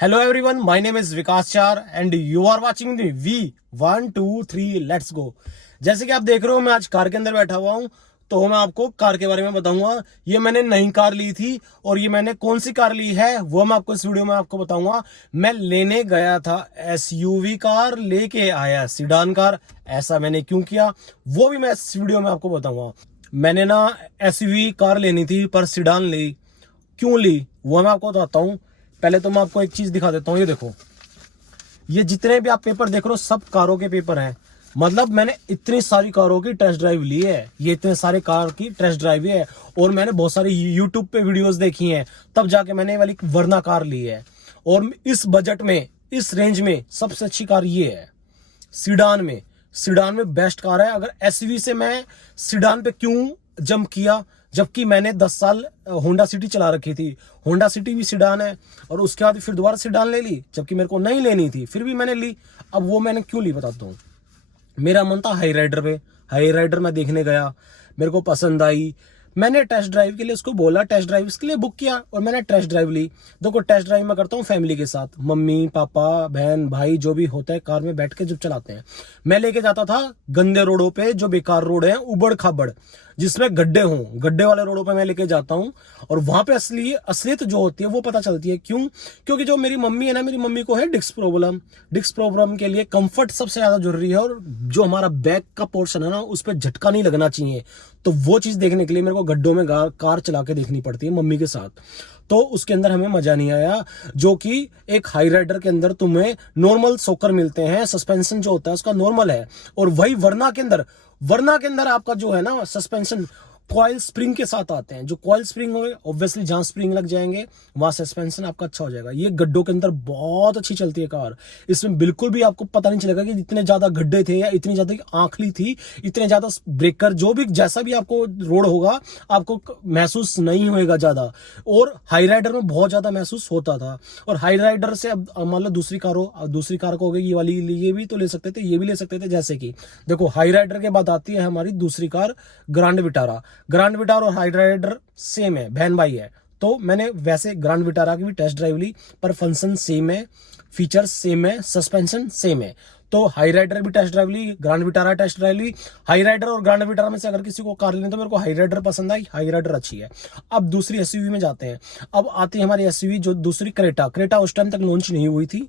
Hello everyone, my name is Vikas Char and you are watching the V123 Let's Go। जैसे कि आप देख रहे हो मैं आज कार के अंदर बैठा हुआ हूं, तो मैं आपको कार के बारे में बताऊंगा। ये मैंने नई कार ली थी और ये मैंने कौन सी कार ली है वो मैं आपको इस वीडियो में आपको बताऊंगा। मैं लेने गया था एसयूवी कार, लेके आया सीडान कार। ऐसा मैंने क्यों किया वो भी मैं इस वीडियो में आपको बताऊंगा। मैंने ना एसयूवी कार लेनी थी पर सीडान ली। क्यों ली वो मैं आपको बताता हूँ। पहले तो मैं आपको एक चीज दिखा देता हूँ। ये देखो, ये जितने भी आप पेपर देख रहे हो सब कारों के पेपर हैं। मतलब मैंने इतनी सारी कारों की टेस्ट ड्राइव ली है, ये इतने सारे कार की टेस्ट ड्राइव है और मैंने बहुत सारी यूट्यूब पे वीडियोस देखी हैं, तब जाके मैंने ये वाली वरना कार ली है। और इस बजट में, इस रेंज में सबसे अच्छी कार ये है। सीडान में बेस्ट कार है। अगर एसयूवी से मैं सीडान पे क्यों जंप किया, जबकि मैंने 10 साल होंडा सिटी चला रखी थी। होंडा सिटी भी सीडान है और उसके बाद फिर दोबारा सीडान ले ली, जबकि मेरे को नहीं लेनी थी, फिर भी मैंने ली। अब वो मैंने क्यों ली बताता हूँ। मेरा मन था हाई राइडर पे। हाई राइडर मैं देखने गया, मेरे को पसंद आई। मैंने टेस्ट ड्राइव के लिए उसको बोला, टेस्ट ड्राइव इसके लिए बुक किया और मैंने टेस्ट ड्राइव ली। देखो, टेस्ट ड्राइव मैं करता हूँ फैमिली के साथ, मम्मी पापा बहन भाई जो भी होता है, कार में बैठ के जब चलाते हैं। मैं लेके जाता था गंदे रोडों पे, जो बेकार रोड है, उबड़ खाबड़, जिसमें गड्ढे हों, गड्ढे वाले रोडों पे मैं लेके जाता हूँ और वहां पे असलियत जो होती है वो पता चलती है। क्यों? क्योंकि जो मेरी मम्मी है ना, मेरी मम्मी को है डिस्क प्रॉब्लम। डिस्क प्रॉब्लम के लिए कंफर्ट सबसे ज्यादा जरूरी है और जो हमारा बैक का पोर्शन है ना, उस पर झटका नहीं लगना चाहिए। तो वो चीज देखने के लिए मेरे को गड्ढों में कार चला के देखनी पड़ती है मम्मी के साथ। तो उसके अंदर हमें मजा नहीं आया, जो कि एक हाई राइडर के अंदर तुम्हें नॉर्मल सोकर मिलते हैं, सस्पेंशन जो होता है उसका नॉर्मल है। और वही वरना के अंदर आपका जो है ना सस्पेंशन कॉइल स्प्रिंग के साथ आते हैं। जो कॉइल स्प्रिंग हो, ऑब्वियसली जहां स्प्रिंग लग जाएंगे वहां सस्पेंशन आपका अच्छा हो जाएगा। ये गड्ढों के अंदर बहुत अच्छी चलती है कार। इसमें बिल्कुल भी आपको पता नहीं चलेगा कि इतने ज्यादा गड्ढे थे या इतनी ज्यादा आंखली थी, इतने ज्यादा ब्रेकर, जो भी जैसा भी आपको रोड होगा आपको महसूस नहीं होएगा ज्यादा। और हाई राइडर में बहुत ज्यादा महसूस होता था। और हाई राइडर से अब मान लो दूसरी कार को हो गई, ये वाली ये भी तो ले सकते थे, ये भी ले सकते थे। जैसे कि देखो, हाई राइडर के बाद आती है हमारी दूसरी car grand Vitara. Grand Vitara और हाई राइडर सेम है, बहन भाई है। तो मैंने वैसे ग्रांड विटारा की भी टेस्ट ड्राइव ली, पर फंक्शन सेम है, फीचर्स सेम है, सस्पेंशन सेम है। तो हाई राइडर भी टेस्ट ड्राइव ली, ग्रांड विटारा टेस्ट ड्राइव ली। हाई राइडर और ग्रांड विटारा में से अगर किसी को कार लेनी तो मेरे को हाई राइडर पसंद आई, हाई राइडर अच्छी है। अब दूसरी एसयूवी में जाते हैं। अब आती है हमारी एसयूवी जो दूसरी क्रेटा उस टाइम तक लॉन्च नहीं हुई थी,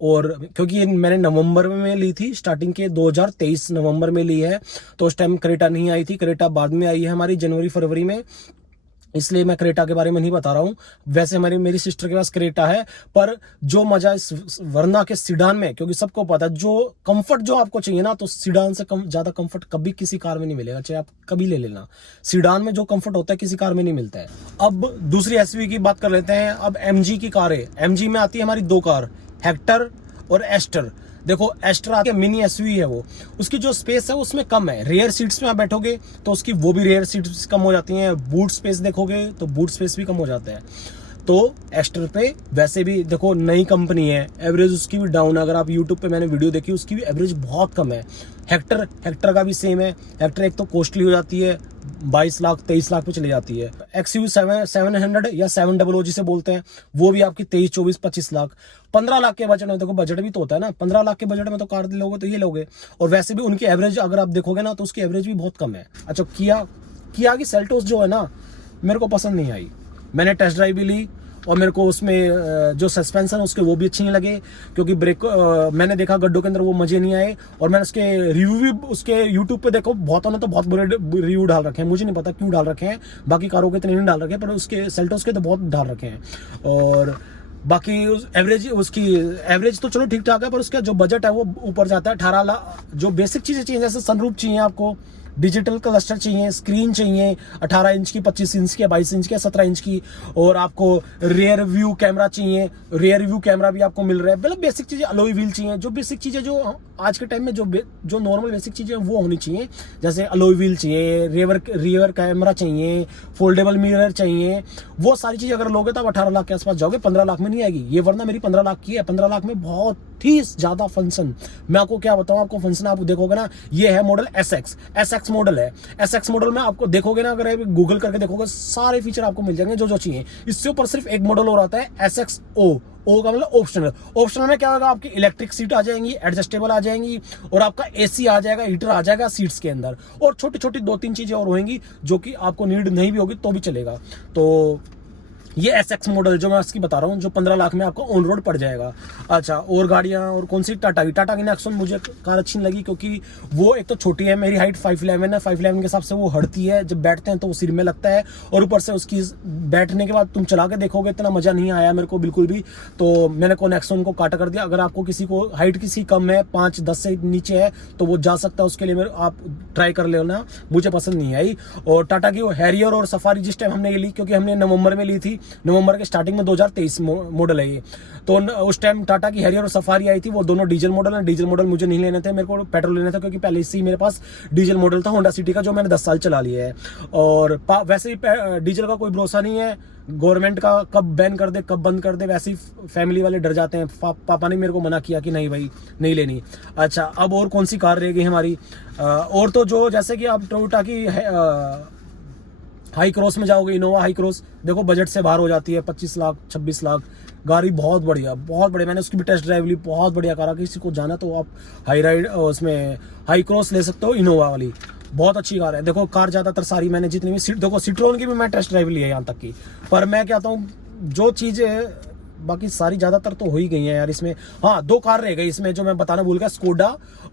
और क्योंकि ये मैंने नवंबर में ली थी, स्टार्टिंग के 2023 नवंबर में ली है, तो उस टाइम क्रेटा नहीं आई थी। क्रेटा बाद में आई है हमारी जनवरी फरवरी में, इसलिए मैं क्रेटा के बारे में नहीं बता रहा हूं। वैसे मेरी सिस्टर के पास क्रेटा है। पर जो मजा इस वरना के सीडान में, क्योंकि सबको पता है जो कंफर्ट जो आपको चाहिए ना, तो सीडान से ज्यादा कंफर्ट कभी किसी कार में नहीं मिलेगा, चाहे आप कभी ले लेना। सीडान में जो कंफर्ट होता है किसी कार में नहीं मिलता है। अब दूसरी एसयूवी की बात कर लेते हैं। अब एमजी की कार है। एमजी में आती है हमारी दो कार, हेक्टर और एस्टर। देखो, एस्टर आके मिनी एसयूवी है, वो उसकी जो स्पेस है उसमें कम है। रेयर सीट्स में आप बैठोगे तो उसकी वो भी रेयर सीट्स कम हो जाती हैं। बूट स्पेस देखोगे तो बूट स्पेस भी कम हो जाता है। तो एस्टर पे वैसे भी देखो नई कंपनी है, एवरेज उसकी भी डाउन है। अगर आप यूट्यूब पे मैंने वीडियो देखी, उसकी भी एवरेज बहुत कम है। हेक्टर का भी सेम है। हेक्टर एक तो कॉस्टली हो जाती है, 22 लाख 23 लाख पे चली जाती है। एक्सयू 700 या 700 जिसे बोलते हैं, वो भी आपकी 23 24 25 लाख 15 लाख के बजट में। देखो, बजट भी तो होता है ना, 15 लाख के बजट में तो कार लोगे तो ये लोगे। और वैसे भी उनकी एवरेज अगर आप देखोगे ना, तो उसकी एवरेज भी बहुत कम है। अच्छा, किया की सेल्टोस जो है ना, मेरे को पसंद नहीं आई। मैंने टेस्ट ड्राइव भी ली और मेरे को उसमें जो सस्पेंशन उसके वो भी अच्छे नहीं लगे, क्योंकि ब्रेक मैंने देखा गड्ढों के अंदर वो मजे नहीं आए। और मैंने उसके रिव्यू भी उसके यूट्यूब पे देखो, बहुतों ने तो बहुत बुरे रिव्यू डाल रखे हैं। मुझे नहीं पता क्यों डाल रखे हैं, बाकी कारों के इतने नहीं डाल रखे, पर उसके सेल्टोस के तो बहुत डाल रखे हैं। और बाकी उसकी एवरेज तो चलो ठीक ठाक है, पर उसका जो बजट है वो ऊपर जाता है। 18 लाख। जो बेसिक चीजें चाहिए, जैसे सनरूफ चाहिए आपको, डिजिटल क्लस्टर चाहिए, स्क्रीन चाहिए 18 इंच की, 25 इंच की, 22 इंच की, 17 इंच की, और आपको रियर व्यू कैमरा चाहिए। रियर व्यू कैमरा भी आपको मिल रहा है। मतलब बेसिक चीजें, अलॉय व्हील चाहिए। जो बेसिक चीजें जो आज के टाइम में जो नॉर्मल बेसिक चीजें वो होनी चाहिए, जैसे अलॉय व्हील चाहिए, रियर कैमरा चाहिए, फोल्डेबल मिरर चाहिए। वो सारी चीजें अगर लोगे तो आप 18 लाख के आसपास जाओगे, 15 लाख में नहीं आएगी ये। वरना मेरी 15 लाख की है। 15 लाख में बहुत ही ज्यादा फंक्शन, मैं आपको क्या बताऊं, आपको फंक्शन आप देखोगे ना, ये है मॉडल एसएक्स SX मॉडल है। SX मॉडल में आपको देखोगे ना, अगर गूगल करके देखोगे सारे फीचर आपको मिल जाएंगे जो चाहिए। इससे ऊपर सिर्फ एक मॉडल और आता है SXO, ओ का मतलब ऑप्शनल। ऑप्शनल में क्या होगा, आपकी इलेक्ट्रिक सीट आ जाएंगी, एडजस्टेबल आ जाएंगी, और आपका AC आ जाएगा, हीटर आ जाएगा सीट्स के अंदर, और छोटी छोटी 2-3 चीजें और होंगी जो कि आपको नीड नहीं भी होगी तो भी चलेगा। तो ये SX मॉडल जो मैं इसकी बता रहा हूँ, जो 15 लाख में आपको ऑन रोड पड़ जाएगा। अच्छा, और गाड़ियाँ और कौन सी, टाटा की नेक्सॉन मुझे कार अच्छी लगी, क्योंकि वो एक तो छोटी है, मेरी हाइट 5'11" है, 5'11" के हिसाब से वो हटती है, जब बैठते हैं तो वो सिर में लगता है, और ऊपर से उसकी बैठने के बाद तुम चला के देखोगे इतना मजा नहीं आया मेरे को बिल्कुल भी। तो मैंने को नेक्सॉन को काटा कर दिया। अगर आपको किसी को हाइट किसी कम है, 5'10" से नीचे है, तो वो जा सकता है, उसके लिए आप ट्राई कर लेना, मुझे पसंद नहीं आई। और टाटा की वो हैरियर और सफारी जिस टाइम हमने ये ली, क्योंकि हमने नवंबर में ली थी, नवंबर के स्टार्टिंग में 2023 मॉडल है ये, तो उस टाइम टाटा की हैरियर और सफारी आई थी, वो दोनों डीजल मॉडल हैं। डीजल मॉडल मुझे नहीं लेने थे, मेरे को पेट्रोल लेना था, क्योंकि पहले से ही मेरे पास डीजल मॉडल था होंडा सिटी का, जो मैंने 10 साल चला लिया है। और वैसे ही डीजल का कोई भरोसा नहीं है, गवर्नमेंट का कब बैन कर दे कब बंद कर दे, वैसे ही फैमिली वाले डर जाते हैं। पापा ने मेरे को मना किया कि नहीं भाई नहीं लेनी। अच्छा, अब और कौन सी कार रहेगी हमारी, और तो जो जैसे कि आप टोयोटा की हाई क्रॉस में जाओगे, इनोवा हाई क्रॉस, देखो बजट से बाहर हो जाती है, 25 लाख 26 लाख। गाड़ी बहुत बढ़िया मैंने उसकी भी टेस्ट ड्राइव ली, बहुत बढ़िया कार। किसी को जाना तो आप उसमें हाई क्रॉस ले सकते हो, इनोवा वाली बहुत अच्छी कार है। देखो कार ज्यादातर सारी मैंने जितनी भी देखो, सिट्रोन की भी मैं टेस्ट ड्राइव ली है यहाँ तक की, पर मैं कहता हूँ जो चीजें बाकी सारी ज्यादातर तो हो ही गई हैं यार इसमें। हाँ, 2 कार रह गई इसमें जो मैं बताना भूल गया, स्कोडा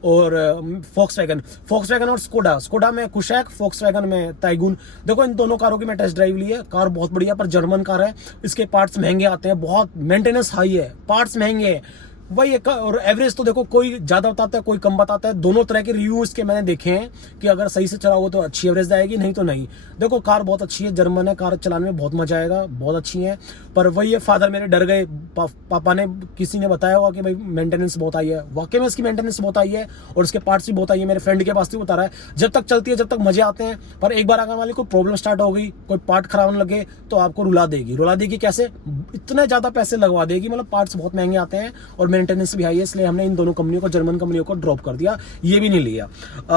और फोक्सवैगन और स्कोडा में कुशैक, फोक्सवैगन में टाइगून। देखो इन दोनों कारों की मैं टेस्ट ड्राइव ली है, कार बहुत बढ़िया, पर जर्मन कार है, इसके पार्ट्स महंगे आते हैं, बहुत मेंटेनेंस हाई है, पार्ट्स महंगे हैं वही एक। और एवरेज तो देखो कोई ज्यादा बताता है कोई कम बताता है, दोनों तरह के रिव्यू इसके मैंने देखे हैं कि अगर सही से चलाओ तो अच्छी एवरेज आएगी, नहीं तो नहीं। देखो कार बहुत अच्छी है, जर्मन है, कार चलाने में बहुत मजा आएगा, बहुत अच्छी है। पर वही है, फादर मेरे डर गए, पापा ने किसी ने बताया होगा कि भाई मेंटेनेंस बहुत आई है, वाकई में इसकी मेंटेनेंस बहुत आई है, और उसके पार्ट्स भी बहुत आई है। मेरे फ्रेंड के पास भी बता रहा है, जब तक चलती है जब तक मजे आते हैं, पर एक बार अगर वाले कोई प्रॉब्लम स्टार्ट हो गई, कोई पार्ट खराब होने लगे तो आपको रुला देगी कैसे, इतने ज्यादा पैसे लगवा देगी, मतलब पार्ट्स बहुत महंगे आते हैं और मेंटेनेंस भी हाई है, इसलिए हमने इन दोनों कंपनियों को, जर्मन कंपनियों को ड्रॉप कर दिया, ये भी नहीं लिया।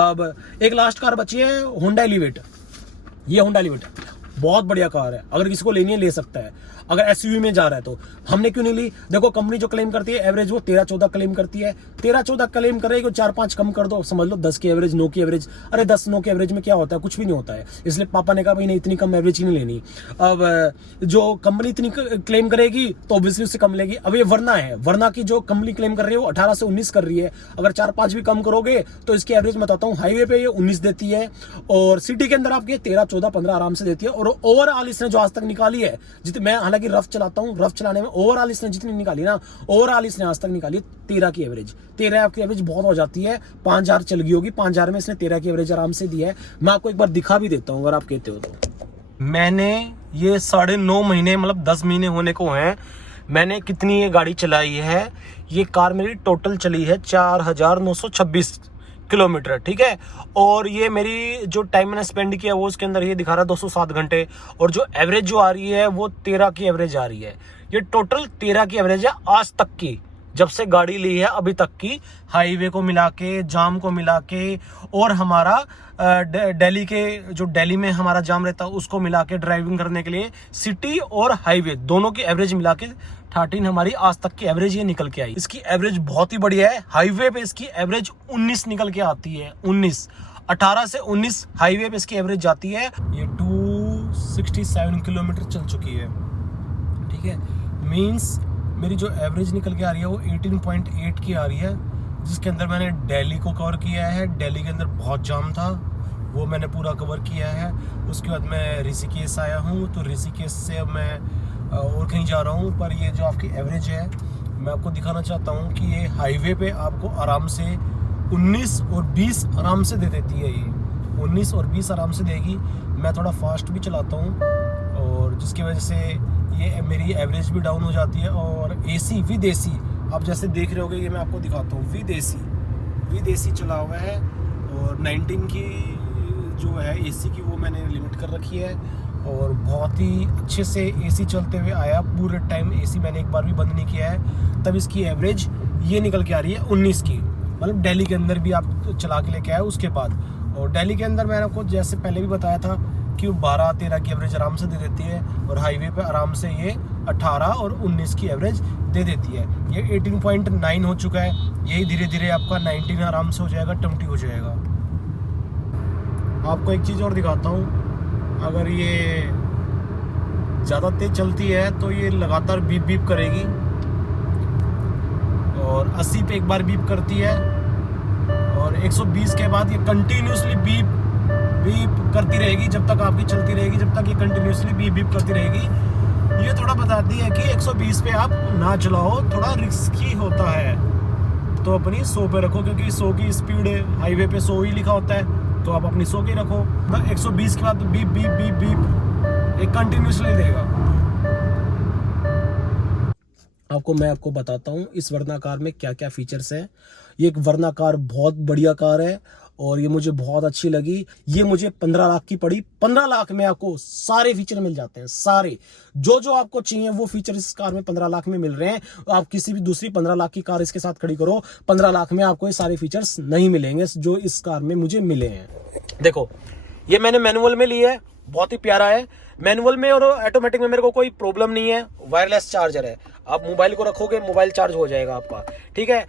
अब एक लास्ट कार बची है, होंडा एलिवेट। ये होंडा एलिवेट बहुत बढ़िया कार है, अगर किसी को लेनी है ले सकता है, अगर एसयूवी में जा रहा है तो। हमने क्यों नहीं ली, देखो कंपनी जो क्लेम करती है एवरेज वो 13-14 क्लेम करती है, 13-14 क्लेम करेगी, 4-5 कम कर दो, समझ लो 10 की एवरेज, 9 की एवरेज। अरे 10-9 की एवरेज में क्या होता है, कुछ भी नहीं होता है, इसलिए पापा ने कहा भाई नहीं इतनी कम एवरेज ही नहीं लेनी। अब जो कंपनी इतनी क्लेम करेगी तो ऑब्वियसली उससे कम लेगी। अब ये वरना है, वरना की जो कंपनी क्लेम कर रही है वो 18 से 19 कर रही है, अगर 4-5 भी कम करोगे तो इसकी एवरेज मैं बताता हूँ, हाईवे पे ये 19 देती है, और सिटी के अंदर आपके 13-14-15 आराम से देती है। और ओवरऑल इसने जो आज तक निकाली है, जितने मैं हालांकि रफ चलाता हूँ, रफ चलाने में ओवरऑल इसने जितनी निकाली ना, ओवरऑल इसने आज तक निकाली 13 की एवरेज। 13 की एवरेज बहुत हो जाती है, 5000 चल गई होगी, 5000 में इसने 13 की एवरेज आराम से दी है। मैं आपको एक बार दिखा भी देता हूँ अगर आप कहते हो तो। मैंने ये 9.5 महीने, मतलब 10 महीने होने को हैं, मैंने कितनी ये गाड़ी चलाई है। ये कार मेरी टोटल चली है 4926 किलोमीटर, ठीक है। और ये मेरी जो टाइम मैंने स्पेंड किया वो उसके अंदर ये दिखा रहा है 207 घंटे, और जो एवरेज जो आ रही है वो 13 की एवरेज आ रही है। ये टोटल 13 की एवरेज है आज तक की, जब से गाड़ी ली है अभी तक की, हाईवे को मिला के, जाम को मिला के, और हमारा दिल्ली के जो दिल्ली में हमारा जाम रहता है उसको मिला के, ड्राइविंग करने के लिए सिटी और हाईवे दोनों की एवरेज मिला के 13 हमारी आज तक की एवरेज ये निकल के आई। इसकी एवरेज बहुत ही बढ़िया है, हाईवे पे इसकी एवरेज 19 निकल के आती है, 19, 18 से 19 हाईवे पे इसकी एवरेज जाती है। ये 267 किलोमीटर चल चुकी है, ठीक है। मीन्स मेरी जो एवरेज निकल के आ रही है वो 18.8 की आ रही है, जिसके अंदर मैंने दिल्ली को कवर किया है। दिल्ली के अंदर बहुत जाम था, वो मैंने पूरा कवर किया है। उसके बाद मैं ऋषिकेश आया हूँ, तो ऋषिकेश से अब मैं और कहीं जा रहा हूँ। पर ये जो आपकी एवरेज है, मैं आपको दिखाना चाहता हूँ कि ये हाईवे पे आपको आराम से 19 और 20 आराम से दे देती है। ये 19 और 20 आराम से देगी। मैं थोड़ा फास्ट भी चलाता हूँ, और जिसकी वजह से ये मेरी एवरेज भी डाउन हो जाती है। और AC विद AC आप जैसे देख रहे होगे, ये मैं आपको दिखाता हूँ, विद AC चला हुआ है। और 19 की जो है AC की वो मैंने लिमिट कर रखी है, और बहुत ही अच्छे से AC चलते हुए आया। पूरे टाइम AC मैंने एक बार भी बंद नहीं किया है, तब इसकी एवरेज ये निकल के आ रही है 19 की, मतलब दिल्ली के अंदर भी आप चला के लेके आए उसके बाद। और दिल्ली के अंदर मैंने आपको जैसे पहले भी बताया था कि 12-13 की एवरेज आराम से दे देती है, और हाईवे पे आराम से ये 18 और 19 की एवरेज दे देती है। ये 18.9 हो चुका है, यही धीरे धीरे आपका 19 आराम से हो जाएगा, 20 हो जाएगा। आपको एक चीज़ और दिखाता हूँ, अगर ये ज़्यादा तेज चलती है तो ये लगातार बीप बीप करेगी, और 80 पे एक बार बीप करती है, और 120 के बाद ये कंटिन्यूसली बीप बीप करती रहेगी जब तक आपकी चलती रहेगी, जब तक ये कंटिन्यूसली बीप बीप करती रहेगी। ये थोड़ा बताती है कि 120 पे आप ना चलाओ, थोड़ा रिस्की होता है, तो अपनी 100 पे रखो, क्योंकि 100 की स्पीड हाईवे पे 100 ही लिखा होता है, तो आप अपनी 100 की रखो। 120 के बाद बीप बीप बीप बीप एक कंटिन्यूसली देगा। मैं आपको बताता हूँ इस वर्ना कार में क्या क्या फीचर्स हैं। ये एक वर्ना कार बहुत बढ़िया कार है, और ये मुझे बहुत अच्छी लगी। ये मुझे 15 लाख की पड़ी। 15 लाख में आपको सारे फीचर मिल जाते हैं, सारे जो जो आपको चाहिए वो फीचर इस कार में 15 लाख में मिल रहे हैं। आप किसी भी दूसरी 15 लाख की कार इसके साथ खड़ी करो, 15 लाख में आपको ये सारे फीचर्स नहीं मिलेंगे जो इस कार में मुझे मिले हैं। देखो, ये मैंने मैनुअल में लिया है, बहुत ही प्यारा है। मैनुअल में और ऑटोमेटिक में मेरे को कोई प्रॉब्लम नहीं है। वायरलेस चार्जर है, आप मोबाइल को रखोगे मोबाइल चार्ज हो जाएगा आपका, ठीक है।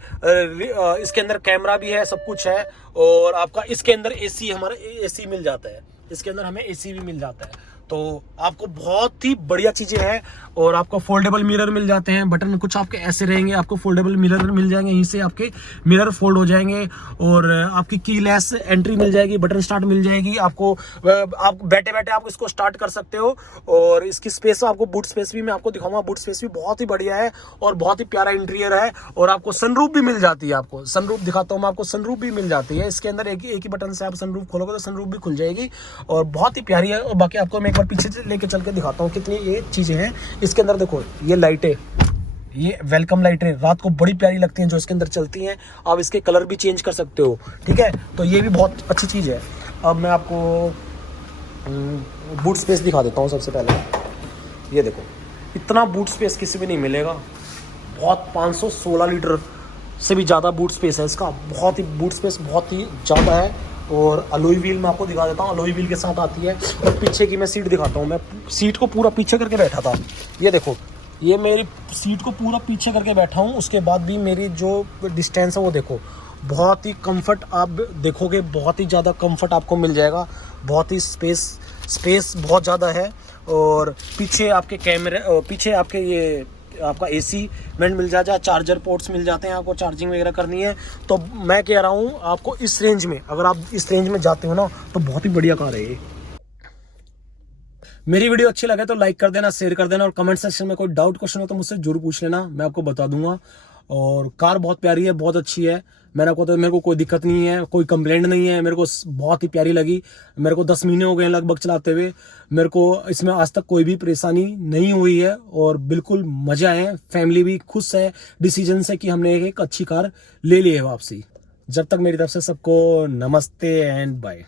इसके अंदर कैमरा भी है, सब कुछ है, और आपका इसके अंदर एसी, हमारा एसी मिल जाता है, इसके अंदर हमें एसी भी मिल जाता है। तो आपको बहुत ही बढ़िया चीजें हैं, और आपको फोल्डेबल मिरर मिल जाते हैं। बटन कुछ आपके ऐसे रहेंगे, आपको फोल्डेबल मिरर मिल जाएंगे, यहीं से आपके मिरर फोल्ड हो जाएंगे, और आपकी कीलेस एंट्री मिल जाएगी, बटन स्टार्ट मिल जाएगी आपको। आप बैठे बैठे आप इसको स्टार्ट कर सकते हो। और इसकी स्पेस, आपको बूट स्पेस भी मैं आपको दिखाऊंगा, बूट स्पेस भी बहुत ही बढ़िया है, और बहुत ही प्यारा इंटीरियर है। और आपको सनरूफ भी मिल जाती है, आपको सनरूफ दिखाता हूँ मैं आपको, सनरूफ भी मिल जाती है इसके अंदर। एक ही बटन से आप सनरूफ खोलोगे तो सनरूफ भी खुल जाएगी, और बहुत ही प्यारी है। और बाकी आपको मैं एक बार पीछे से लेके चल के दिखाता हूँ कितनी ये चीजें हैं इसके अंदर। देखो, ये लाइटें, ये वेलकम लाइटें रात को बड़ी प्यारी लगती हैं जो इसके अंदर चलती हैं। आप इसके कलर भी चेंज कर सकते हो, ठीक है। तो ये भी बहुत अच्छी चीज़ है। अब मैं आपको बूट स्पेस दिखा देता हूँ। सबसे पहले ये देखो, इतना बूट स्पेस किसी भी नहीं मिलेगा। बहुत 516 लीटर से भी ज़्यादा बूट स्पेस है इसका, बहुत ही बूट स्पेस बहुत ही ज़्यादा है। और अलॉय व्हील मैं आपको दिखा देता हूँ, अलॉय व्हील के साथ आती है। और पीछे की मैं सीट दिखाता हूँ, मैं सीट को पूरा पीछे करके बैठा था। ये देखो, ये मेरी सीट को पूरा पीछे करके बैठा हूँ, उसके बाद भी मेरी जो डिस्टेंस है वो देखो, बहुत ही कंफर्ट आप देखोगे, बहुत ही ज़्यादा कंफर्ट आपको मिल जाएगा। बहुत ही स्पेस बहुत ज़्यादा है। और पीछे आपके कैमरे, पीछे आपके ये आपका एसी वेंट मिल जाता है, चार्जर पोर्ट्स मिल जाते हैं, आपको चार्जिंग वगैरह करनी है। तो मैं कह रहा हूँ आपको इस रेंज में, अगर आप इस रेंज में जाते हो ना, तो बहुत ही बढ़िया कार है ये। मेरी वीडियो अच्छी लगे तो लाइक कर देना, शेयर कर देना, और कमेंट सेक्शन में कोई डाउट क्वेश्चन हो तो मुझसे जरूर पूछ लेना, मैं आपको बता दूंगा। और कार बहुत प्यारी है, बहुत अच्छी है। मैंने आपको तो, मेरे को कोई दिक्कत नहीं है, कोई कंप्लेंट नहीं है, मेरे को बहुत ही प्यारी लगी। मेरे को 10 महीने हो गए लगभग चलाते हुए, मेरे को इसमें आज तक कोई भी परेशानी नहीं हुई है, और बिल्कुल मजा है। फैमिली भी खुश है डिसीजन से कि हमने एक अच्छी कार ले ली है वापसी। जब तक मेरी तरफ से सबको नमस्ते एंड बाय।